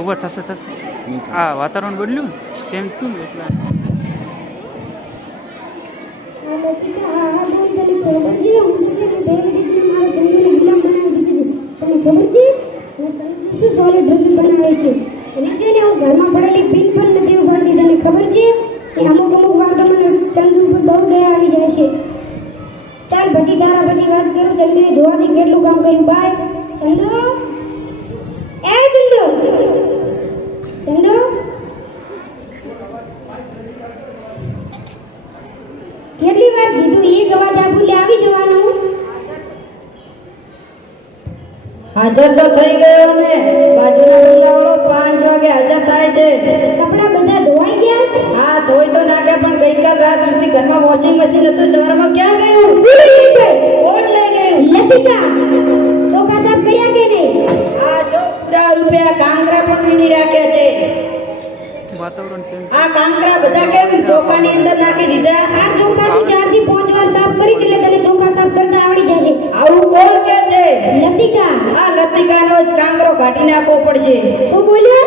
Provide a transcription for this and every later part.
ઉભા થશે આ વાતાવરણ બદલ્યું ચેન્જ થયું ને એટલે ઘરમાં પડેલી પિન પણ નથી ઉપાડતી. તને ખબર છે કે અમુક વાર તો મને ચંદુ પર બહુ દયા આવી જાય છે. ચાલ પછી તારા પછી વાત કરું. ચંદુએ જોવાથી કેટલું કામ કર્યું. બાય ચંદુ. એ ચંદુ ચંદુ કેટલી વાર કીધું એક અવાજ આપું એટલે આવી જવાનું. હાજર તો થઈ ગયો ને. બાજુના બંગલાવાળો 5 વાગે હાજર થાય છે. કપડા બધા ધોવાઈ ગયા? હા ધોઈ તો નાખ્યા પણ ગઈકાલ રાત સુધી ઘરમાં વોશિંગ મશીન હતું. સવારમાં ક્યાં ગયું? કોણ લઈ ગયું? લતિકા ચોખા સાફ કર્યા કે નહીં? આ જો પૂરા રૂપિયા કાંકરા પણ વીણી રાખ્યા છે. વાતાવરણ ચેન્જ આ કાંકરા બધા કેમ ચોખાની અંદર નાખી દીધા? આ ચોખા તું 4 થી 5 વાર સાફ કરીશ એટલે તને ચોખા સાફ કરતા આવડી જશે. આવું કોણ કે છે? લતિકા. આ લતિકાનો જ કાંકરો કાઢી નાખવો પડશે. શું બોલ્યો?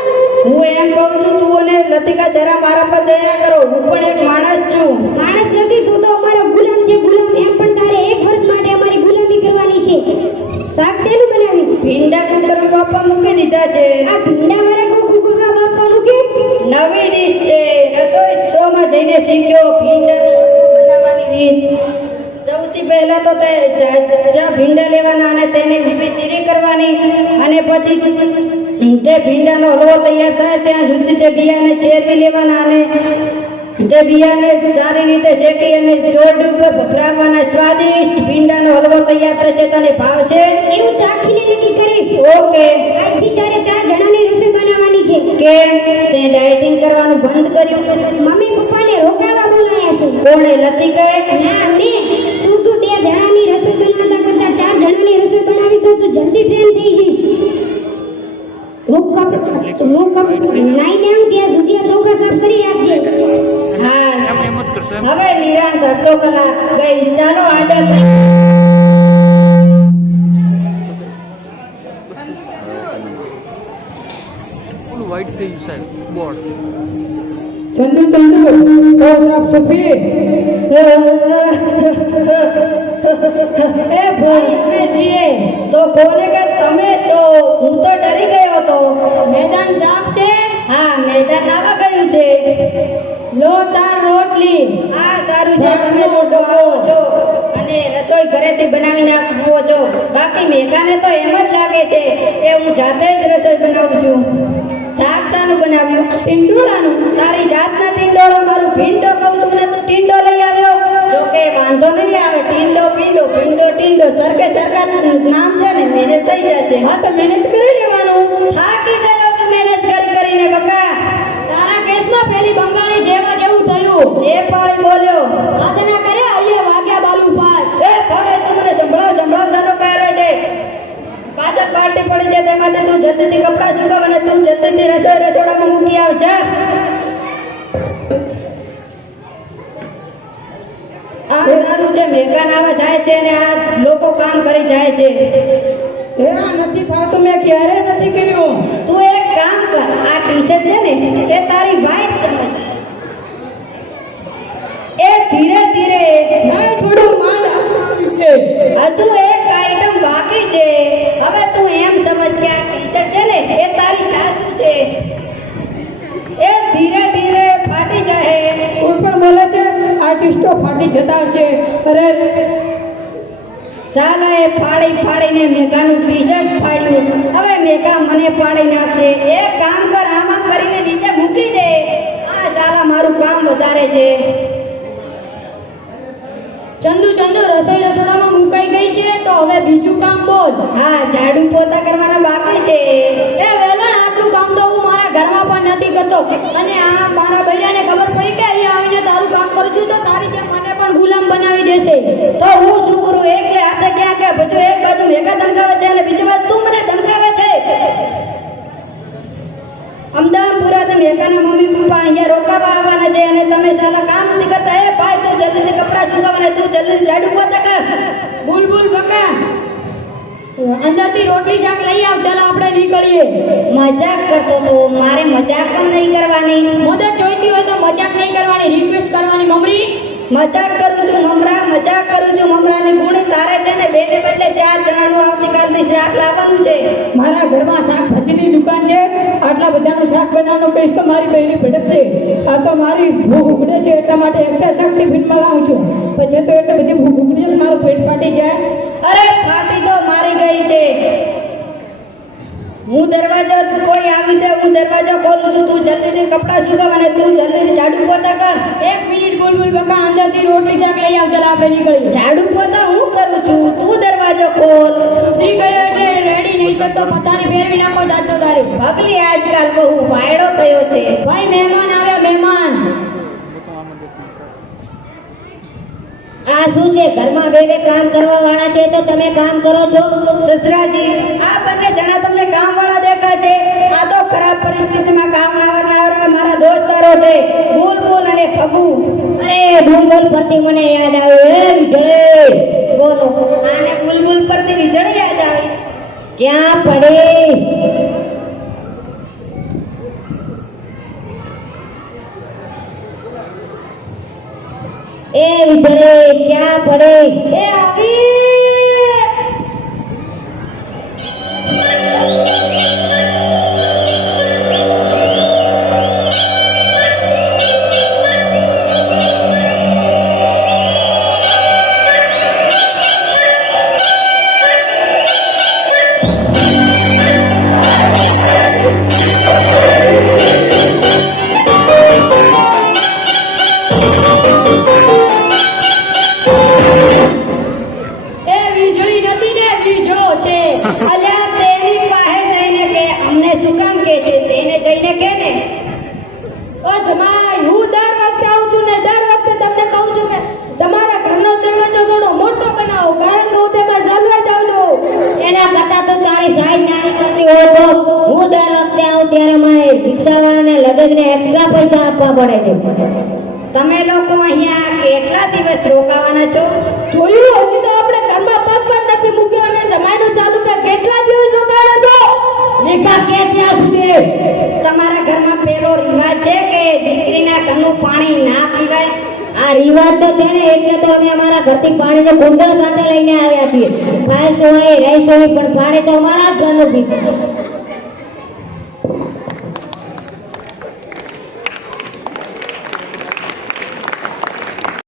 હું એમ કહું છું તું અને લતિકા જરા મારા પર દયા કરો. હું પણ એક માણસ છું. માણસ નથી તું તો અમારો ગુલામ છે. ગુલામ એમ પણ તારે 1 વર્ષ માટે અમારી ગુલામી કરવાની છે. શાક શેનું બનાવ્યું? ભીંડા કુકરમાં બાપા મૂકી દીધા છે. આ ભીંડા વાળા કુકરમાં બાપા મૂકે? નવી ડીશ છે. રસોઈ શોમાં જઈને શીખ્યો ભીંડા બનાવવાની રીત. સૌથી પહેલા તો ભીંડા લેવાના અને તેને ઊભી ચીરી કરવાની અને પછી તે ભીંડાનો હલવો તૈયાર થાય ત્યાં સુધી તે બિયાને ચેરવી લેવાના અને તે બિયાને સારી રીતે શેકી અને જોડ ઉપર ભભરાવવાના. સ્વાદિષ્ટ ભીંડાનો હલવો તૈયાર થશે. તને ભાવશે? એવું ચાખીને નક્કી કરીશ. ઓકે. આજથી તારે 4 જણાની રસોઈ બનાવવાની છે. કેમ તે ડાયટિંગ કરવાનું બંધ કર્યું? મમ્મી પપ્પાને રોકાવા બોલાયા છે. કોણે? લતિકાએ? ના મેં. શું તું 2 જણાની રસોઈ બનાવતા કરતા 4 જણાની રસોઈ બનાવી તો તું જલ્દી ટ્રેન થઈ જઈશ. હું નાઈને આવું ત્યાં સુધી આ ચોખા સાફ કરી આપજે. હા એમ જ કરશે હવે નિરાંત અડધો કલાક ગઈ. ચાલો આડા ઓલું વ્હાઈટ થઈ ગયું સાહેબ બોર્ડ ચંદુ તો સાફ સફી. એ ભાઈ અમે છીએ. તો કોને કે તમે છો? હું તો ડરી ગયો હતો. મેદાન સાફ છે? હા મેદાન નાવા ગયું છે. લો તાર રોટલી. હા સારું છે. તમે મોટો આવો છો અને રસોઈ ઘરેથી બનાવીને આપવો છો. બાકી મેઘાને તો એમ જ લાગે છે કે હું જાતે જ રસોઈ બનાવું છું. શાક શાનું બનાવ્યું? ટીંડોળાનું. તારી જાતના ટીંડોળો. મારું ભીંડો કહું છું ને તું ટીંડો લઈ આવ્યો. જો કે વાંધો નહીં આવે. ટીંડો પીંડો ભીંડો ટીંડો સરખે સરખા નામ છે ને મહેનત થઈ જશે. હા તો મહેનત કરી લેવાનું. થાકી ગયો કે મહેનત કરીને બકા. તારા કેસમાં પેલી બંગાળી જેવું થયું. એ પાળી બોલ્યો. હાથના કરે અહીંયા વાગ્યા બાલુ પાસ. એ ભાઈ તું મને સંભળાવ જાનો કરે છે. પાછળ પાર્ટી પડી છે તેમાંથી તું જલ્દીથી કપડાં સુકાવ અને તું જલ્દીથી રસોડામાં મૂકી આવ. જા આ સારું છે. મેઘાન આવા જાય છે ને આ લોકો કામ કરી જાય છે. એ આ નથી ફાવતું. મેં ક્યારે નથી કર્યું. તું એક કામ કર. આ ટી-શર્ટ છે ને એ તારી વાઈફ સમજ. એ ધીરે ધીરે ના છોડું માંડ આવી છે. હજુ એક આઈટમ બાકી છે. હવે તું એમ સમજ કે આ ટી-શર્ટ છે ને એ તારી સાસુ છે. એ ધીરે ધીરે ફાટી જાય. કોઈ પણ બોલે છે આર્ટિસ્ટો ફાટી જતા છે. અરે સાલાએ ફાડીને મેઘાનું ટી-શર્ટ ફાડ્યું. હવે મેઘા મને ફાડી નાખશે. એક કામ કર. આમાં કરીને નીચે મૂકી દે. આ સાલા મારું કામ વધારે છે. ચંદુ રસોડામાં મુકાઈ ગઈ છે તો હવે બીજું કામ બોલ. હા ઝાડુ પોતા કરવાના બાકી છે. એ વેલણ આટલું કામ તો હું મારા ઘરમાં પણ નથી કરતો અને આ મારા ભૈયાને ખબર પડી કે અહીંયા આવીને તારું કામ કરું છું તો તારી જેમ મને પણ ગુલામ બનાવી દેશે. તો હું શું કરું? એકલે હાથે ક્યાં કે બધું એક બાજુ મેઘા ધમકાવે છે અને બીજી બાજુ તું મને ધમકાવે છે. અમદાવાદપુરા તમે મેઘાના મમ્મી પપ્પા અહીંયા રોકાવા આવવાના છે અને તમે સાલા કામ નથી કરતા. એ ભાઈ તું જલ્દીથી કપડાં સુકાવવાના. તું જલ્દી ઝાડુ પોતા કર. બુલબુલ બકા અંદરથી રોટલી શાક લઈ આવ, ચાલ આપણે નીકળીએ. મજાક કરતો તો, મારે મજાક પણ નહીં કરવાની. મદદ જોઈતી હોય તો મજાક નહીં કરવાની, રિક્વેસ્ટ કરવાની. મમરી મજાક કરું છું મમરા, મજાક કરું છું મમરાની ગુણી. તારે છે ને બે ને બદલે 4 જણાનું આવતીકાલથી શાક લાવવાનું છે. મારા ઘરમાં શાકભાજીની દુકાન છે, આટલા બધાનું શાક બનાવવાનું કહીશ તો મારી બહેરી ભટકશે. આ તો મારી ભૂખ ઉગડે છે એટલા માટે એક્સ્ટ્રા શાક ટિફિનમાં લાવું છું. પછી તો એટલે બધી ભૂખ ઉગડી છે મારું પેટ ફાટી જાય. અરે ફાટી તો મારી ગઈ છે. હું દરવાજો, કોઈ આવી જાય હું દરવાજો ખોલું છું. તું જલ્દીથી કપડાં સુકાવ અને તું જલ્દીથી ઝાડુ પોતા કર. 1 મિનિટ બુલબુલ બકા, અંદરથી રોટલી શાક લઈ આવ, ચાલ આપણે નીકળીએ. ઝાડુ પોતા હું કરું છું, તું દરવાજો ખોલ. સુધરી ગયો એટલે રેડી, નહીં તો પથારી ફેરવી નાખો દાંતો તારી. પગલી આજકાલ બહુ વાયડો થયો છે. ભાઈ મહેમાન આવ્યા, મહેમાન. આ શું છે? ઘરમાં બે કામ કરવા વાળા છે તો તમે કામ કરો છો? સસરાજી, આ બંને જણા તમને કામ વાળા દેખાય છે. આ તો ખરાબ પરિસ્થિતિમાં કામ લાવનારા મારા દોસ્તારો છે, બુલબુલ અને ફગુ. અરે બુલબુલ પરથી મને યાદ આવ્યું. એ વિજળે, બોલો. આને બુલબુલ પરથી વિજળે યાદ આવી. ક્યાં પડે? એ વિજળે ક્યાં પડે? એ આવી. એ વીજળી નથી ને, વીજળો છે. અલ્યા તેની પાસે જઈને કે અમને શું કામ કે છે? તેને જઈને કે ને. ઓ જમાઈ, હું દર વખતે આવું છું ને દર વખતે તમને કહું છું કે તમારા ઘરનો દરવાજો થોડો મોટો બનાવો, કારણ કે હું તેમાં ચાલવા જાઉં છું. એના કરતા તો તારી સાઈઝ નાની કરતી હોય તો. હું દર વખતે આવું ત્યારે મારે રિક્ષાવાળાને લગનને એક્સ્ટ્રા પૈસા આપવા પડે છે. તમે લોકો અહીંયા કેટલા દિવસ રોકાવાના છો? જોયું, હજી તો આપણે ઘરમાં પગ પણ નથી મૂક્યો અને જમાઈનું ચાલુ કે કેટલા દિવસ રોકાણા છો? નિકાહ કે ત્યાં સુધી? તમારા ઘરમાં પેલો રિવાજ છે કે દીકરીના ઘરનું પાણી ના પીવાય? આ રિવાજ તો છે ને, એટલે તો અમે અમારા ઘરથી પાણીનો કુંડો સાથે લઈને આવ્યા છીએ. ખાઈશું હોય રહીશું હોય, પણ પાણી તો અમારા જ ઘરનું પીશું.